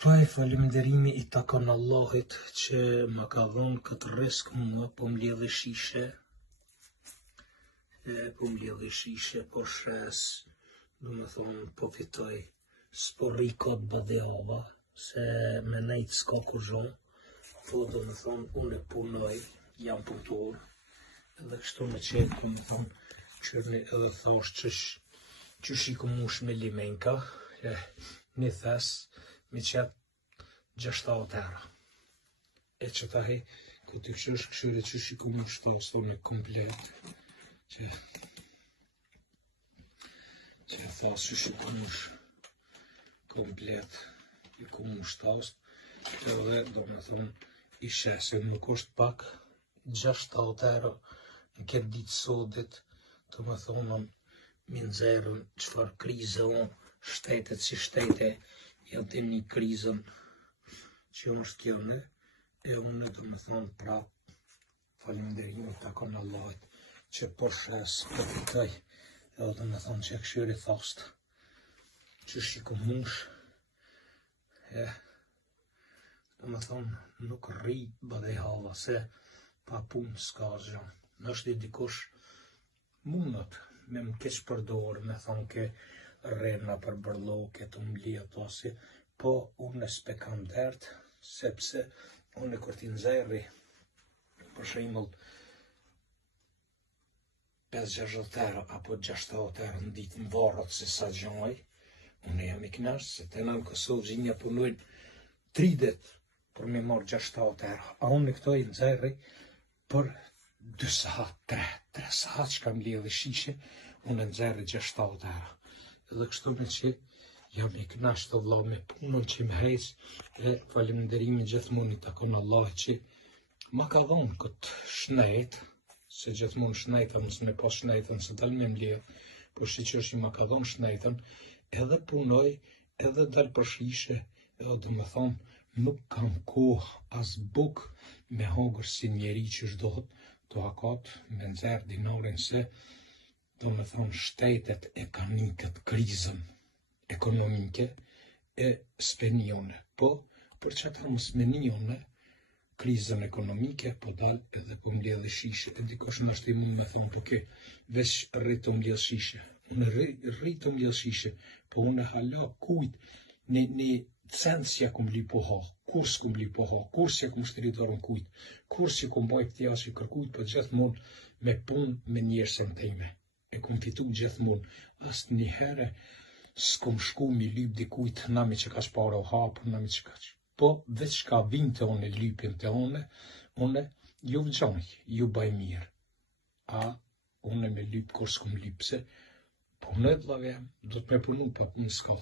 Pa e faleminderimi I takon Allahit që më ka dhonë këtë rrezik mua, po mbledh shishe, po shes, do me thonë, po fitoj, s'po rri kot badehava, se me nejt s'ka kurrë, po do me thonë, unë e punoj, jam punëtor, edhe kështu me qenë, do me thonë, qërni edhe thash qysh I mush me limenka, një thes, mi qep 60 euro. E që tahi, ku t'i këshysh këshyre qysh I mush thasone komplet, që thas qysh I mush komplet, I mush thas, edhe do me thonë, I shesin, nuk është pak 60 euro në këtë ditë sodit, do me thonë, mi nxerën qëfar krize o, shtetet si shtete, janë të një krizën që është kjone, e unë do me thonë prap, faleminderimi takon Allahit, që po shes, po pikaj, edhe do me thonë që e këshyri thast, që shiko mush, do me thonë nuk rri badehava, se pa punë s'ka zhjo, nështë I dikush mundët me më keq përdorë, me thonë ke rrena për bërloke të mblija tosi, po unë s'pe kam dert, sepse unë kur t'i nxerri, për shembull 5-60 euro apo 60 euro në ditë në varët se sa gjoj, unë jam I knaqë, se të në Kosovë gjinja punojnë 3 ditë për me marrë 60 euro, a unë këto I nxerri për 2 sahat, 3 sahat që kam lidhe shishe, unë nxerri 60 euro. Edhe kështu me që jam I knaqë të vlla me punën që më heq, e faleminderimi gjithmonë I takon Allahit që ma ka dhonë këtë shnet, se gjithmonë shnetën, nësë me pas shnetën, se dal me mbledh, po shiqesh I ma ka dhonë shnetën, edhe punoj, edhe dal për shishe, edhe do me thonë, nuk kam kohë as buk me hongër si njeri që shdohet, do hakat me nxerë dinarin se, do me thonë, shtetet e kanë një këtë krizën ekonomike e s'penjone. Po, për që ta më s'menjone, krizën ekonomike, po dal edhe po mbledhe shishe. E dikosh në është I mund me thëmë të ke, veç rritë të mbledhe shishe. Unë rritë të mbledhe shishe, po unë hala kujt një censja kum li po ha, kurs kum li po ha, kursja kum shtëritarën kujt, kursja kum baj këtja që kërkujt, për gjithmonë me punë me njerësën teme. E kum fitu gjithmonë, asë një herë s'kum shku mi lyp dikujt nami që ka shpare o hapë, nami që ka që. Po, veç ka vinë të one lypin të one ju vëgjanj, ju baj mirë. A, une me lyp kur s'kum lyp, se punë e dhlave jam, do të me punu pa punë s'ka.